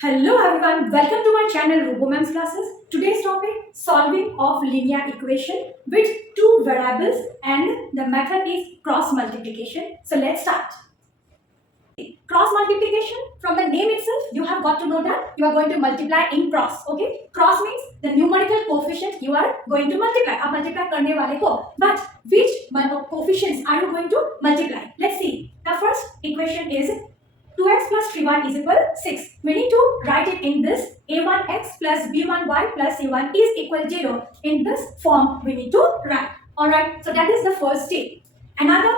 Hello everyone, welcome to my channel RoboMem's classes. Today's topic, solving of linear equation with two variables and the method is cross multiplication. So let's start. Cross multiplication, from the name itself, you have got to know that you are going to multiply in cross. Okay, cross means the numerical coefficient you are going to multiply. आप multiply करने वाले को, but which coefficients are you going to multiply? Let's see. The first equation is 2x plus 3y is equal 6. We need to write it in this a1x plus b1y plus c1 is equal 0. In this form we need to write. Alright, so that is the first step. Another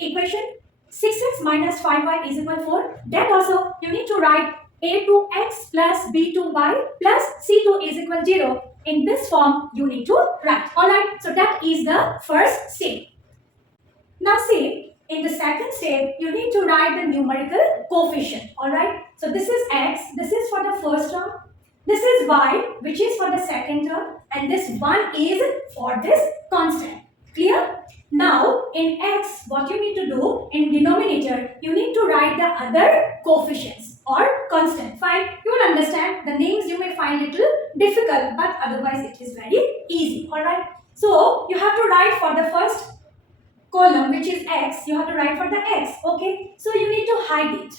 equation 6x minus 5y is equal 4. That also you need to write a2x plus b2y plus c2 is equal 0. In this form you need to write. Alright, so that is the first step. Now see, in the second step, you need to write the numerical coefficient. Alright, so this is x, this is for the first term, this is y, which is for the second term, and this 1 is for this constant. Clear? Now, in x, what you need to do, in denominator, you need to write the other coefficients or constant. Fine, you will understand, the names you may find little difficult, but otherwise it is very easy. Alright, so you have to write for the first column, which is x, you have to write for the x. Okay, so you need to hide it.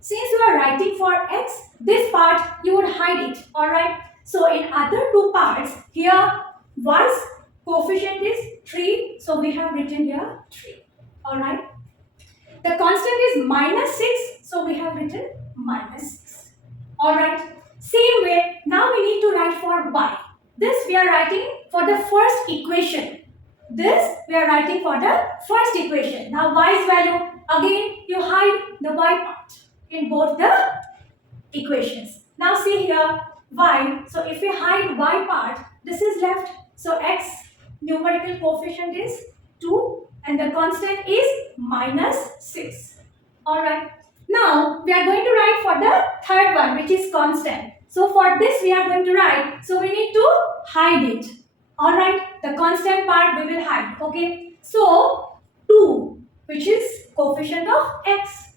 Since you are writing for x, this part you would hide it. Alright, so in other two parts, here y's coefficient is 3, so we have written here 3. Alright, the constant is minus 6, so we have written minus 6. Alright, same way, now we need to write for y. This we are writing for the first equation. This we are writing for the first equation. Now y's value, again you hide the y part in both the equations. Now see here y, so if we hide y part, this is left. So x numerical coefficient is 2 and the constant is minus 6. Alright. Now we are going to write for the third one, which is constant. So for this we are going to write, so we need to hide it. Alright, the constant part we will hide. Okay, so 2, which is coefficient of x,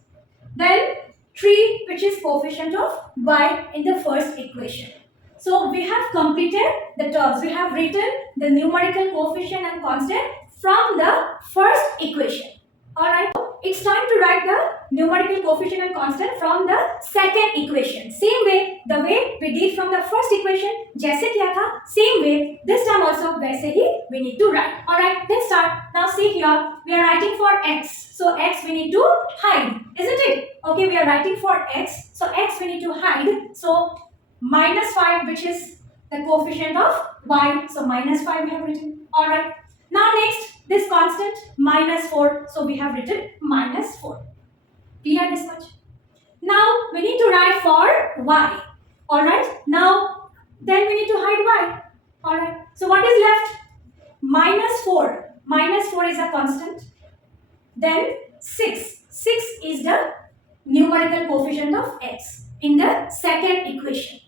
then 3, which is coefficient of y in the first equation. So we have completed the terms. We have written the numerical coefficient and constant from the first equation. Alright, it's time to write the numerical coefficient and constant from the second equation. Same way, the way we did from the first equation, जैसे किया था, same way, this time also वैसे ही we need to write. Alright, let's start. Now see here, we are writing for x. So x we need to hide, isn't it? Okay, we are writing for x. So x we need to hide. So minus 5, which is the coefficient of y. So minus 5 we have written. Alright. Now next, this constant minus 4, so we have written minus 4. Clear this much? Now we need to write for y. Alright, now then we need to hide y. Alright, so what is left? Minus 4. Minus 4 is a constant. Then 6. 6 is the numerical coefficient of x in the second equation.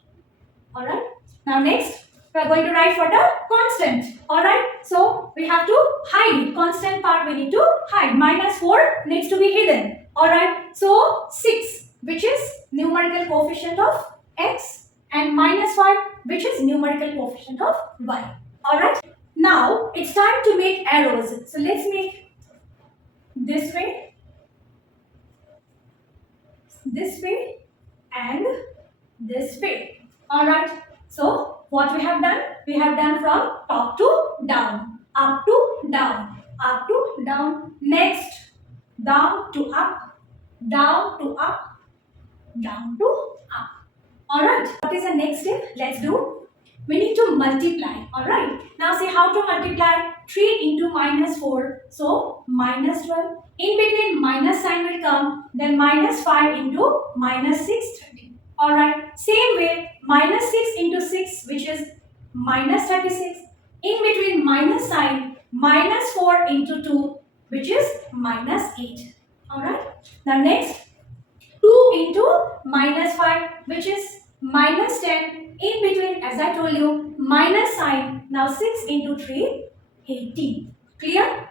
Alright, now next we are going to write for the constant. Alright, so we have to hide it. Constant part we need to hide. Minus 4 needs to be hidden. Alright, so 6, which is numerical coefficient of x, and minus 5, which is numerical coefficient of y. Alright, now it's time to make arrows. So let's make this way, and this way. Alright, so what we have done? We have done from top to down, up to down, up to down, next down to up, down to up, down to up. Alright, what is the next step? Let's do. We need to multiply. Alright, now see how to multiply. 3 into minus 4, so minus 12. In between minus sign will come, then minus 5 into minus 6, 30. Alright, same way, minus 6 into 6, which is minus 36. In between minus sign, minus 4 into 2, which is minus 8. Alright, now next, 2 into minus 5, which is minus 10. In between, as I told you, minus sign, now 6 into 3, 18. Clear?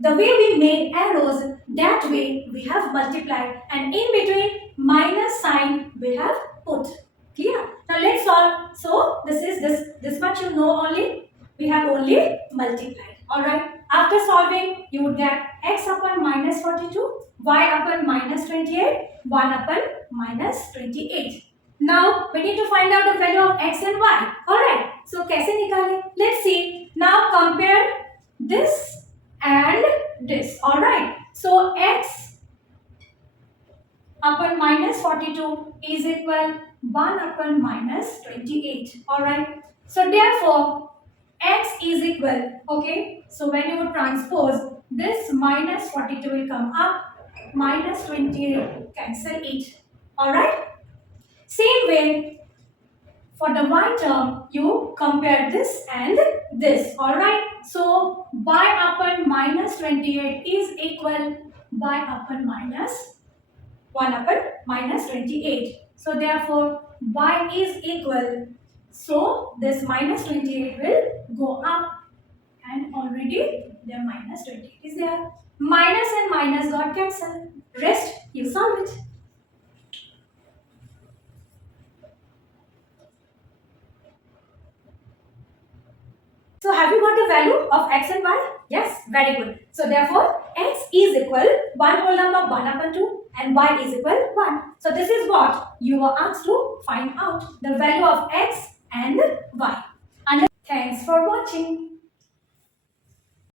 The way we made arrows, that way we have multiplied, and in between minus sign we have put. this much you know only. We have only multiplied. Alright. After solving, you would get x upon minus 42, y upon minus 28, 1 upon minus 28. Now we need to find out the value of x and y. Alright. So कैसे निकालें? Let's see. Now compare this and this. Alright. So x upon minus 42 is equal 1 upon minus 28. Alright. So therefore x is equal, okay, so when you would transpose, this minus 42 will come up, minus 28 cancel it. Alright. Same way, for the y term, you compare this and this. Alright. So y upon minus 28 is equal y upon minus 1 upon minus 28. So therefore y is equal. So this minus 28 will go up, and already the minus 28 is there. Minus and minus got cancelled. Rest you solve it. So have you got the value of x and y? Yes, very good. So therefore x is equal 1 whole number 1 upon 2 and y is equal 1. So this is what you were asked to find out, the value of x and y. And thanks for watching.